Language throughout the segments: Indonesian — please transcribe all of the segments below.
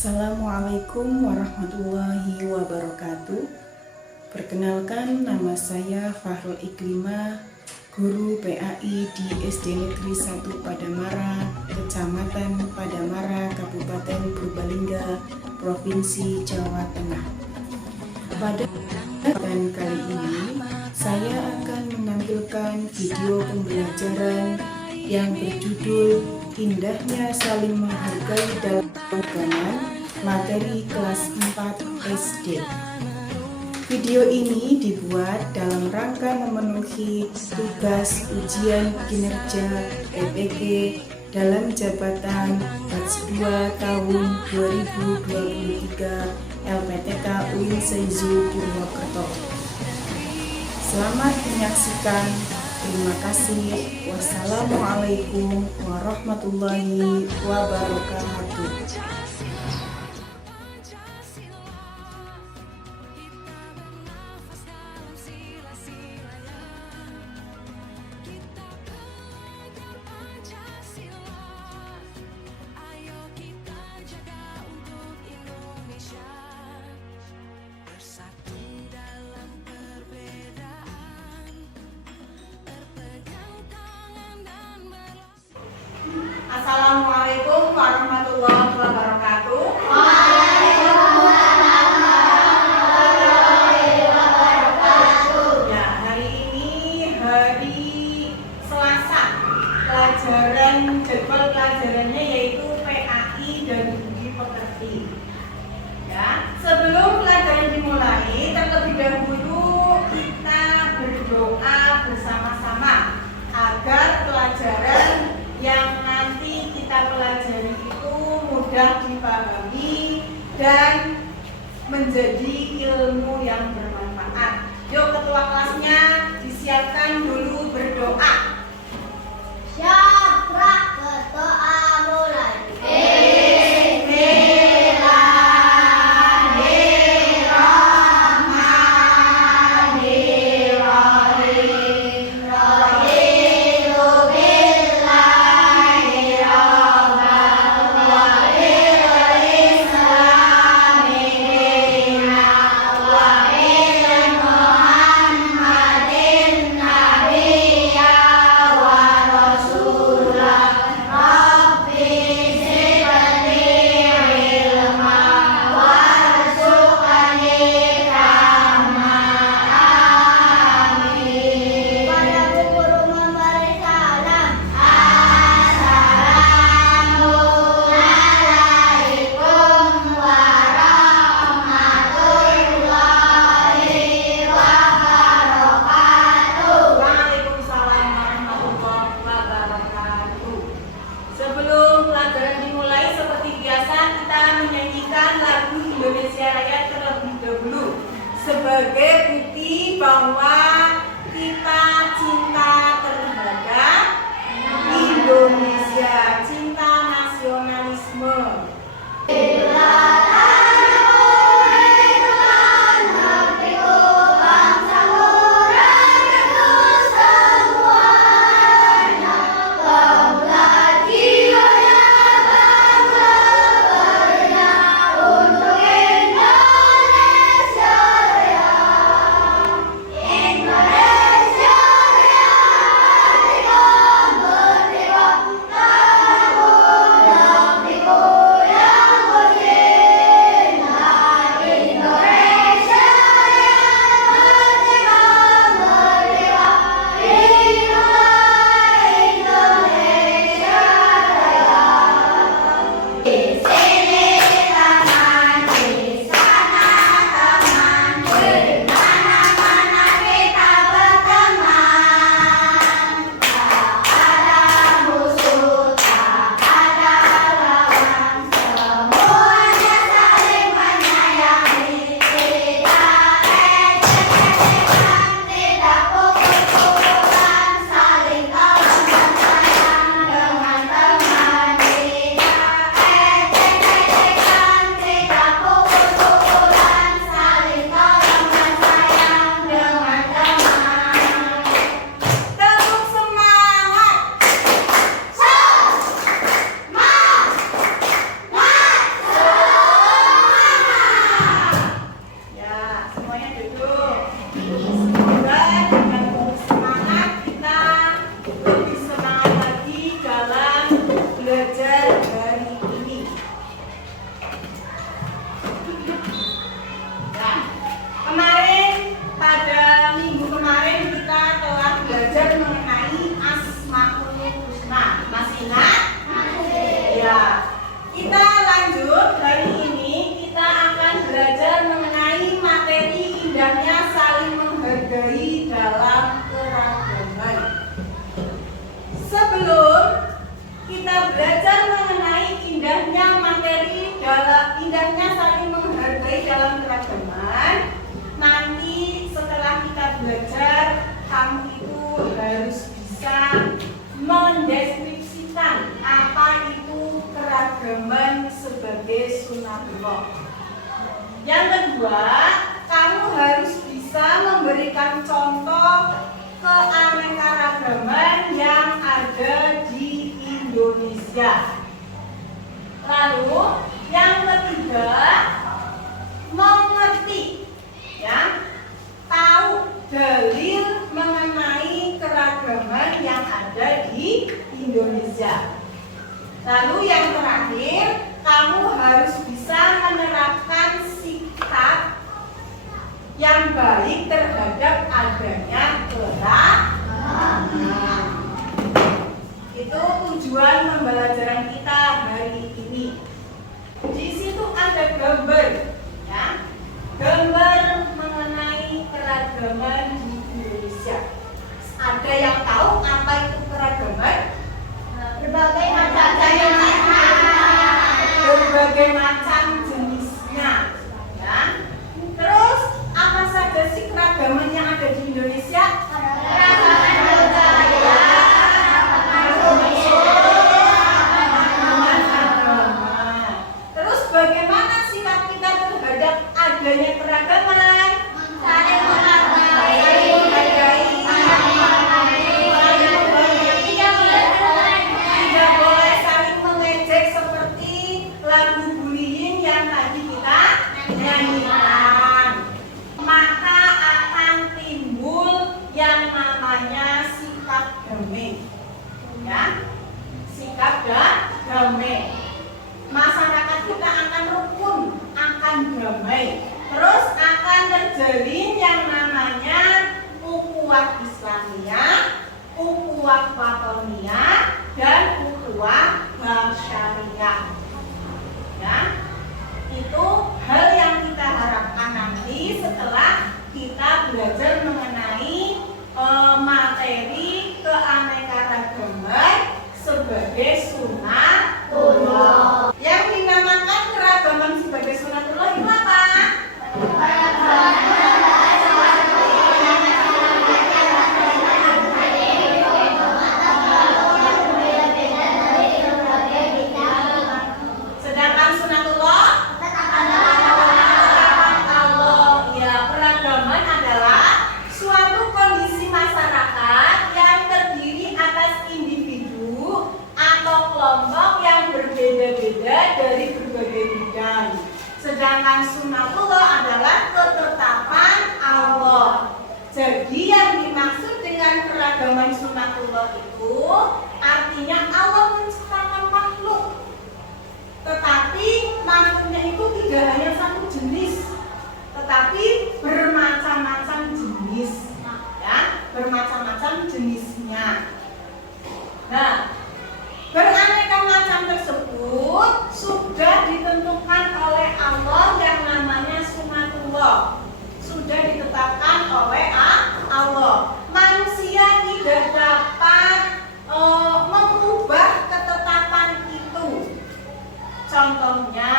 Assalamualaikum warahmatullahi wabarakatuh. Perkenalkan, nama saya Fahrul Iklimah, guru PAI di SD Negeri 1 Padamara, Kecamatan Padamara, Kabupaten Purbalingga, Provinsi Jawa Tengah. Pada kesempatan kali ini, saya akan menampilkan video pembelajaran yang berjudul Indahnya Saling Menghargai dalam Pergaulan, materi kelas 4 SD. Video ini dibuat dalam rangka memenuhi tugas ujian kinerja PPG dalam jabatan batch 2 tahun 2023 LPTK UIN Seizu Purwokerto. Selamat menyaksikan. Terima kasih. Wassalamualaikum warahmatullahi wabarakatuh. Assalamualaikum warahmatullahi wabarakatuh. Ya, hari ini hari Selasa. Jadwal pelajarannya yaitu PAI dan Budi Pekerti. Ya, sebelum pelajaran dimulai, terlebih dahulu kita berdoa bersama-sama agar pelajaran yang nanti kita pelajari itu mudah dipahami dan menjadi ilmu yang bermanfaat. Yuk, ketua kelasnya disiapkan dulu berdoa. Siap, berdoa mulai. kita belajar mengenai indahnya materi, indahnya saling menghargai dalam keragaman. Nanti setelah kita belajar, kamu itu harus bisa mendeskripsikan apa itu keragaman sebagai sunatullah. Yang kedua, kamu harus bisa memberikan contoh keanekaragaman yang ada di Indonesia. Lalu yang ketiga, mengerti, ya, tahu dalil mengenai keragaman yang ada di Indonesia. Lalu yang terakhir, kamu harus bisa menerapkan sikap yang baik terhadap adanya keragaman. Itu tujuan pembelajaran kita hari ini. Di situ ada gambar, ya, gambar mengenai keragaman di Indonesia. Ada yang tahu apa itu keragaman? Berbagai macam Berbagai macam jenisnya, ya. Terus apa saja sih keragaman yang ada di Indonesia? Terus bagaimana sikap kita terhadap adanya keragaman? saling menghargai. Tidak boleh saling mengejek seperti lagu bullying yang tadi kita nyanyikan. Maka akan timbul yang namanya sikap damai, ya, sikap damai. Masyarakat kita akan rukun, akan damai. Terus akan terjalin yang namanya ukhuwah Islamiyah, ukhuwah Watoniyah, dan ukhuwah Basyariyah. Ya, itu hal yang kita harapkan nanti setelah kita belajar mengenai materi keanekaragaman sebagai sunatullah. Yang dinamakan keragaman sebagai sunatullah itu apa? Sedangkan sunatullah Allah, ya, keragaman adalah suatu kondisi masyarakat yang terdiri atas individu atau kelompok yang berbeda-beda dari berbagai bidang. Sedangkan sunatullah adalah ketetapan Allah. Jadi yang dimaksud dengan keragaman sunatullah itu artinya Allah menciptakan makhluk. Tetapi makhluknya itu tidak hanya satu jenis, tetapi bermacam-macam jenis, ya, bermacam-macam jenisnya. Nah, beraneka macam tersebut sudah ditentukan oleh Allah yang namanya sunatullah. Sudah ditetapkan oleh Allah. Manusia tidak dapat mengubah ketetapan itu. Contohnya,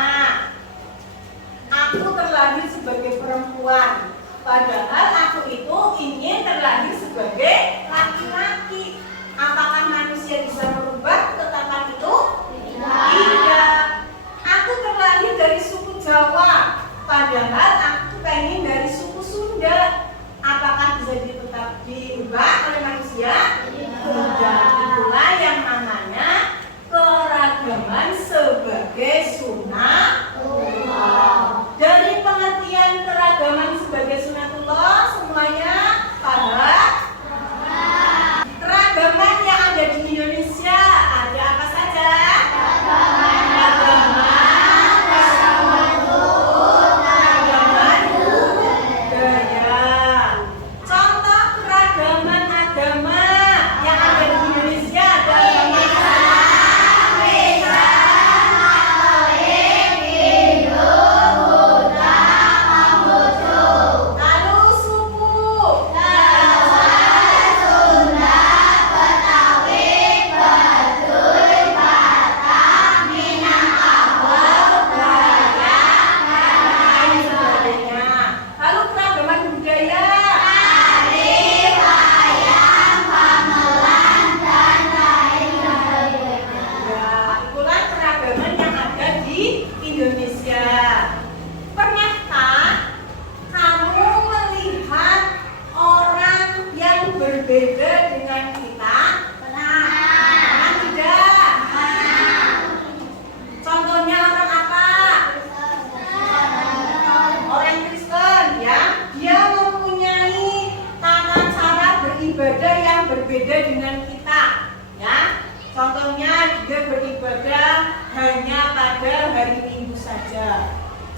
aku terlahir sebagai perempuan, padahal aku itu ingin terlahir sebagai laki-laki. Apakah manusia bisa merubah ketetapan itu? Tidak. Aku terlahir dari suku Jawa, padahal aku pengen dari suku Sunda. Apakah bisa diubah oleh manusia? Tidak. Itulah yang namanya keragaman sebagai sunatullah. Dari pengertian keragaman sebagai sunatullah, semuanya paham?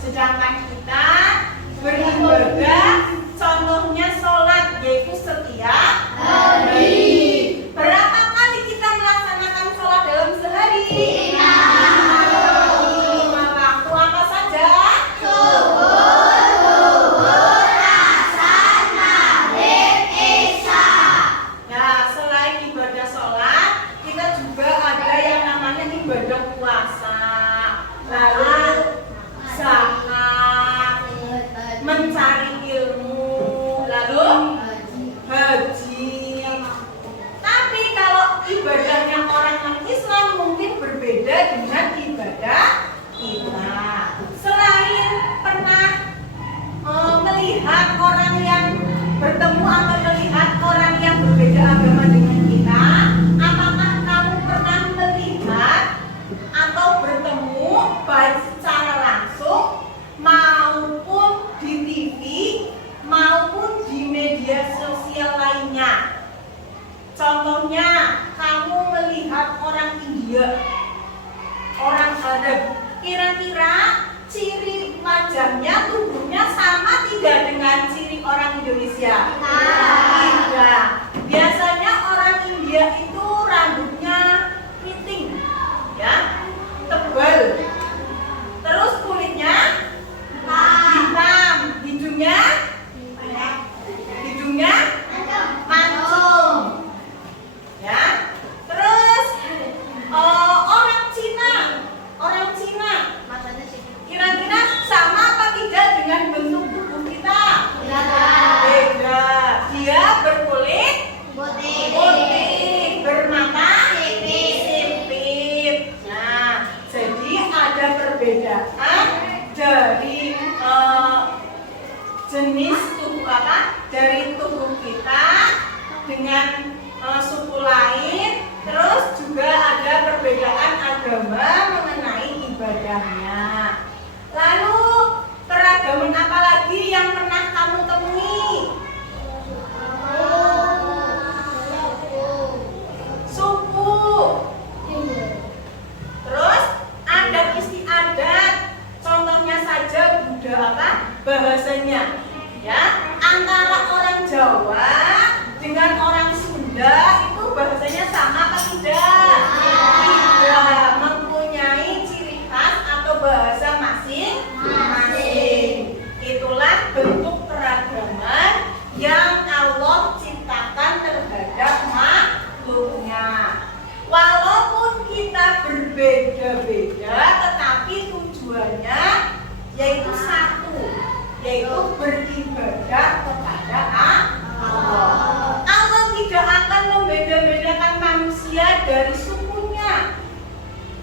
Sedangkan kita beribadah, contohnya sholat, yaitu setiap hari. Berapa kali kita melaksanakan sholat dalam sehari? 5 waktu, apa saja? Nah, selain ibadah sholat, kita juga ada yang namanya ibadah puasa, lalu zakat, mencari ilmu, lalu haji. Tapi kalau ibadahnya orang non-Islam mungkin berbeda dengan ibadah kita. Selain pernah melihat orang yang bertemu atau melihat orang yang berbeda agama dengan kita, apakah kamu pernah melihat atau bertemu baik secara langsung maupun di TV maupun di media sosial lainnya? Contohnya, kamu melihat orang India, orang Arab, kira-kira ciri wajahnya, tubuhnya sama tidak dengan ciri orang Indonesia? Tidak. Biasanya orang India itu rambutnya keriting, ya, tebal. Terus kulitnya hitam, hidungnya mancung, ya. Terus orang Cina, kira-kira sama apa tidak dengan bentuk tubuh kita? Beda. Dia berkulit putih, bermata sipit. Nah, jadi ada perbedaan dari jenis tubuh dari tubuh kita dengan suku lain. Terus juga ada perbedaan agama mengenai ibadahnya. Lalu keragaman apa lagi yang pernah kamu temui? Suku. Terus adat istiadat. Contohnya saja bahasanya, ya, antara orang Jawa dengan orang Sunda itu bahasanya sama apa tidak? Tidak, mempunyai ciri khas atau bahasa masing-masing. Itulah bentuk keragaman yang Allah ciptakan terhadap makhluknya. Walaupun kita berbeda-beda, tetapi tujuannya yaitu satu, yaitu beribadah kepada Allah. Allah tidak akan membeda-bedakan manusia dari sukunya,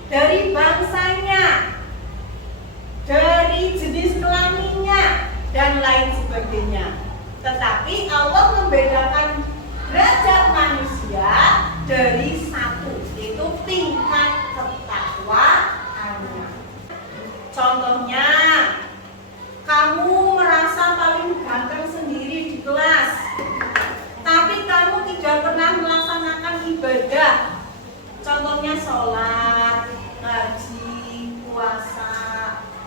dari bangsanya, dari jenis kelaminnya, dan lain sebagainya. Tetapi Allah membedakan derajat manusia dari satu, yaitu tingkat ketakwaannya. Contohnya, kamu merasa paling ganteng sendiri di kelas, tapi kamu tidak pernah melaksanakan ibadah. Contohnya sholat, ngaji, puasa.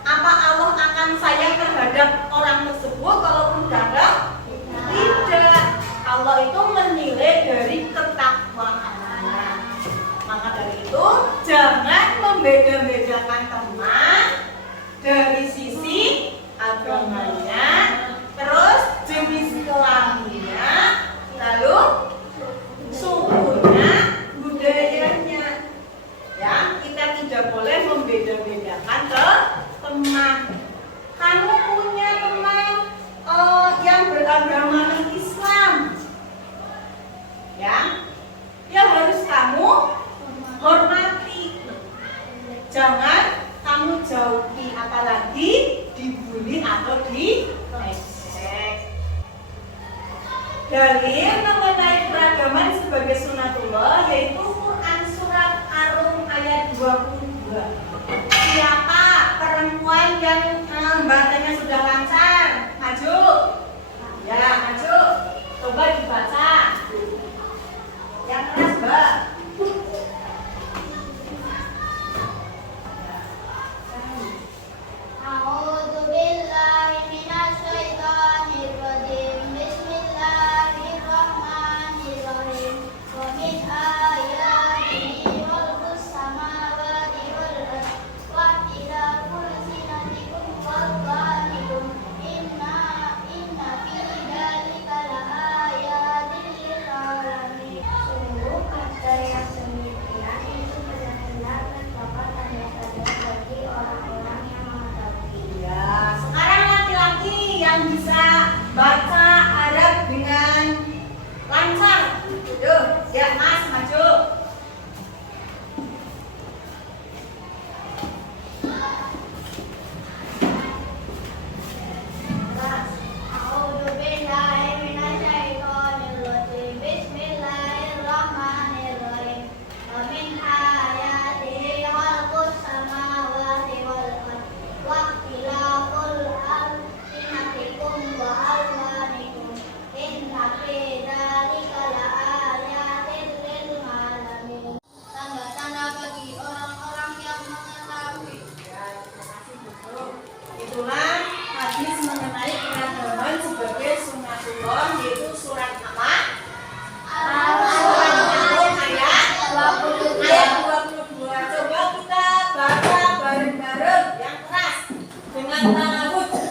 Apa Allah akan sayang terhadap orang tersebut kalaupun ganteng? Tidak. Allah itu menilai dari ketakwaannya. Maka dari itu, jangan membeda-bedakan teman dari sisi agamanya, terus jenis kelaminnya, lalu sukunya, budayanya. Ya, kita tidak boleh membeda-bedakan teman. Kamu punya teman yang beragama non-Islam, ya harus kamu hormati. Jangan kamu jauhi, apalagi dibully atau diejek. Dalil mengenai keragaman sebagai sunatullah yaitu Quran surat Ar-Rum ayat 22. Siapa perempuan yang bacanya sudah lancar? Maju. Ya, maju. Coba dibaca. Yang keras, Mbak. A'udzu Kebetulan hadis mengenai keragaman sebagai sunnatullah yaitu surat apa? Surat An-Nur ayat 22. Coba kita baca bareng-bareng yang keras dengan ta'awudz.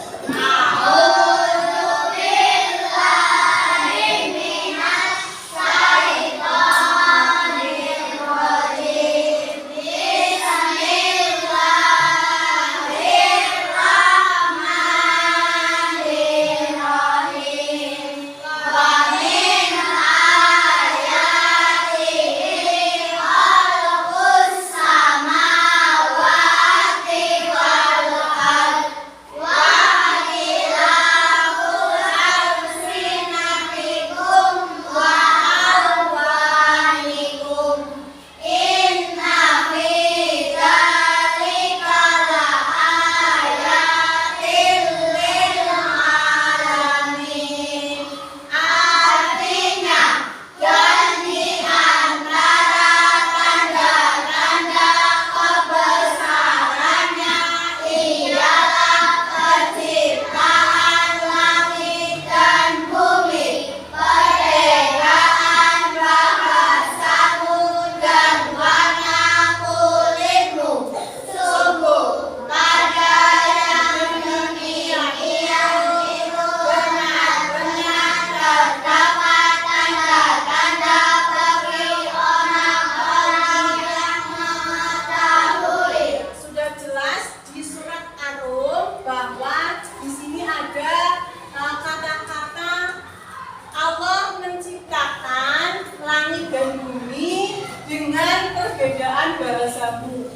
Perbedaan bahasamu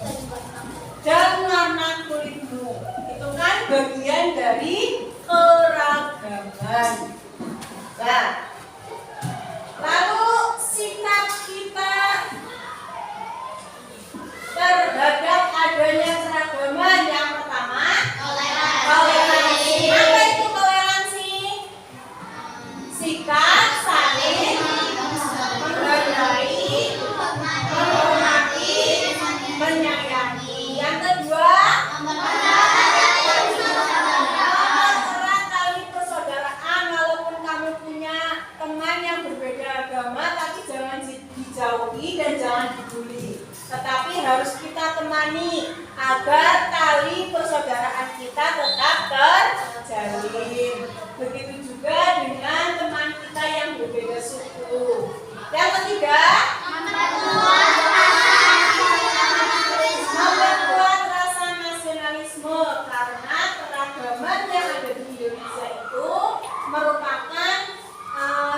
dan warna kulitmu itu kan bagian dari keragaman. Nah, lalu sikap kita terhadap adanya keragaman yang pertama toleransi. Apa itu toleransi? Sikap saling menghargai, menghormati, menyayangi. Yang kedua, mempererat tali persaudaraan. Walaupun kamu punya teman yang berbeda agama, tapi jangan dijauhi dan jangan dibully. Tetapi harus kita temani agar tali persaudaraan kita tetap terjalin. Begitu juga dengan teman kita yang berbeda suku. Yang ketiga, memperkuat rasa nasionalisme, karena keragaman yang ada di Indonesia itu merupakan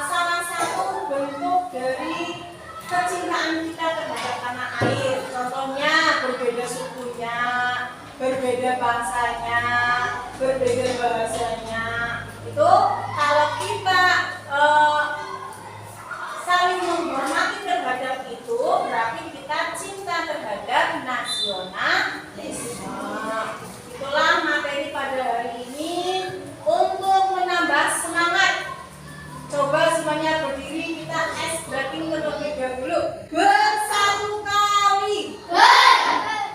salah satu bentuk dari kecintaan kita terhadap tanah air. Contohnya berbeda sukunya, berbeda bangsanya, berbeda bahasanya. Itu kalau kita saling menghormati terhadap itu, berarti kita cinta terhadap nasionalisme. Itulah materi pada hari ini. Untuk menambah semangat, coba semuanya berdiri, kita breathing terlebih dahulu. Bersatu kali,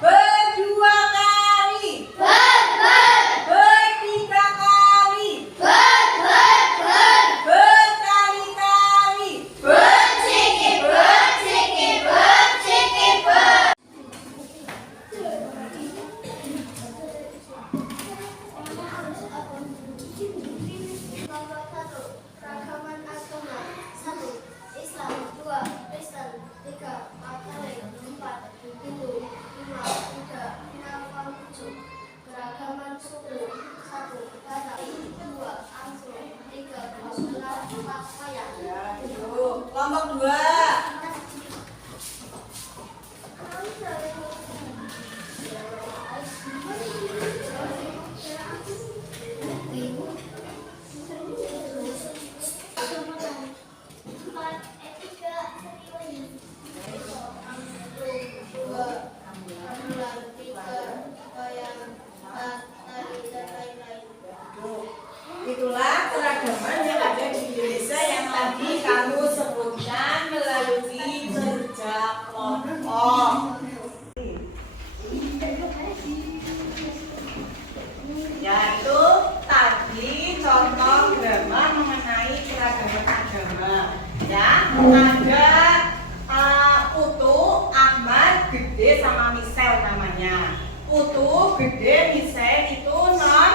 berdua kali, bertiga kali, berkali sama misal namanya. Putu gede misal itu non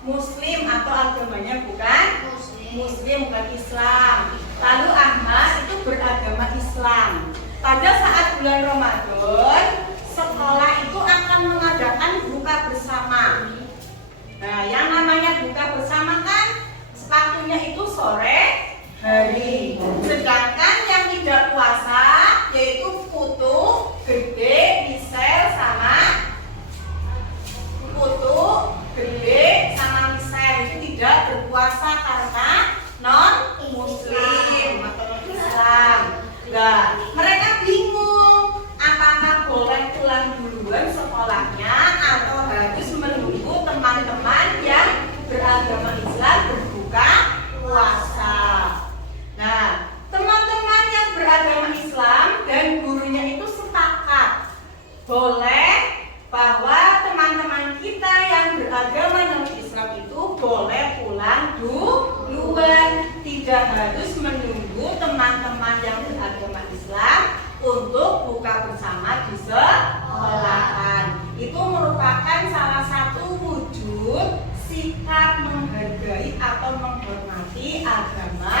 muslim atau agamanya bukan muslim, bukan Islam. Lalu Ahmad itu beragama Islam. Pada saat bulan Ramadan, sekolah itu akan mengadakan buka bersama. Nah, yang namanya buka bersama kan waktunya itu sore hari. Sedangkan yang tidak puasa yaitu putu gede misal sama misal itu tidak berpuasa karena non muslim atau non Islam. Nah, mereka bingung apakah boleh pulang duluan sekolahnya atau harus menunggu teman-teman yang beragama Islam berbuka puasa. Nah, teman-teman yang beragama Islam dan gurunya itu sepakat boleh bahwa teman-teman kita yang beragama non-Islam itu boleh pulang duluan, tidak harus menunggu teman-teman yang beragama Islam untuk buka bersama di sekolahan. Itu merupakan salah satu wujud sikap menghargai atau menghormati agama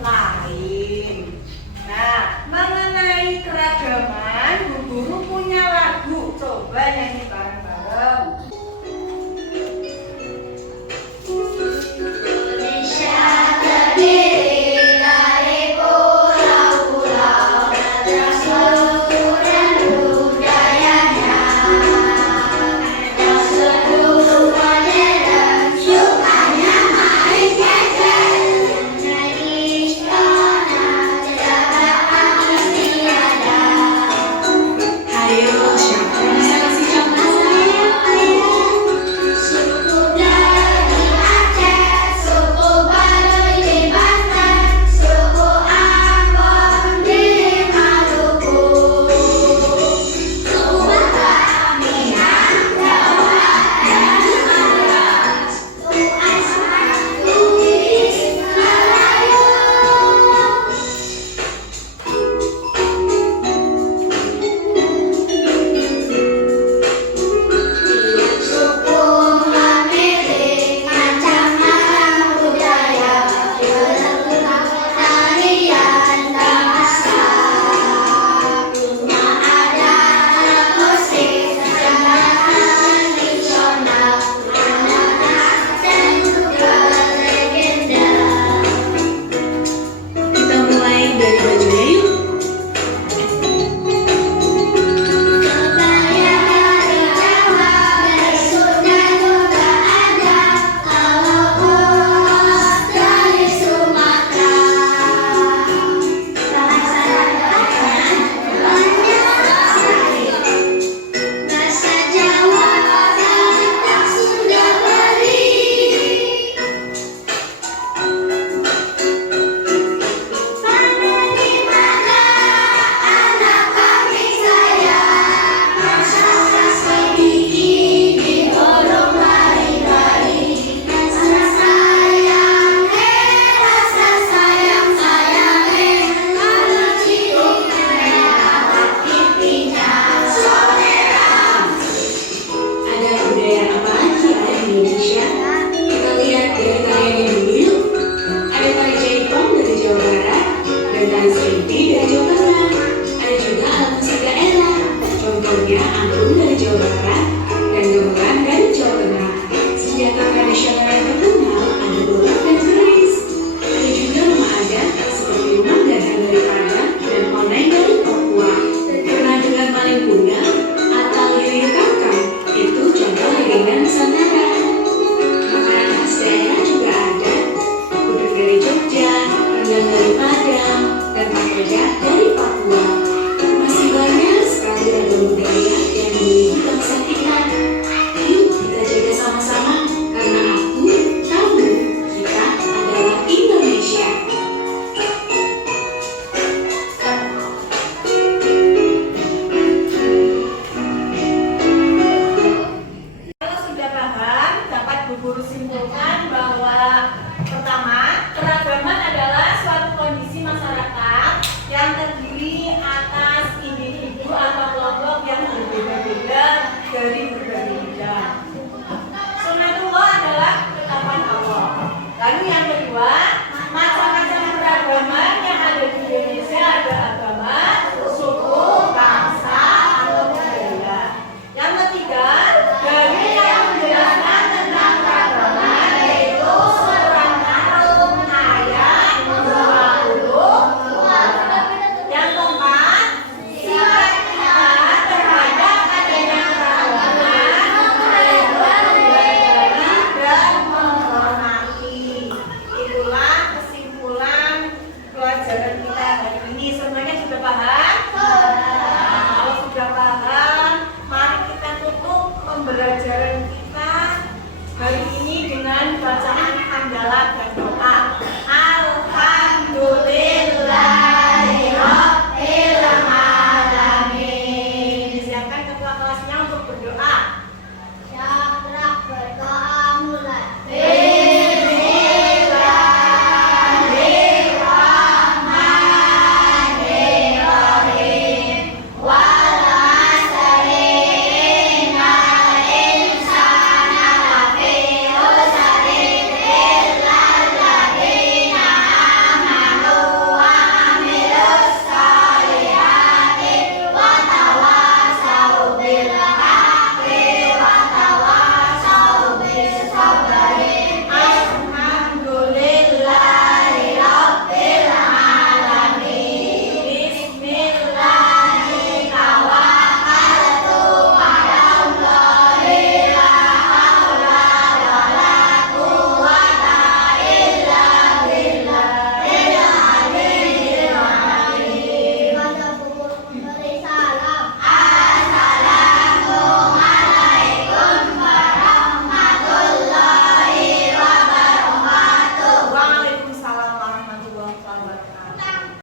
lain. Nah, mengenai keragaman, Bu Guru punya lagu. Coba nyanyi bareng-bareng. Indonesia terdiri dari pulau-pulau beragam dan budayanya, yang seluruhnya dan sukanya main gadget. Jadi istana tidak akan tiada. Hayo siapa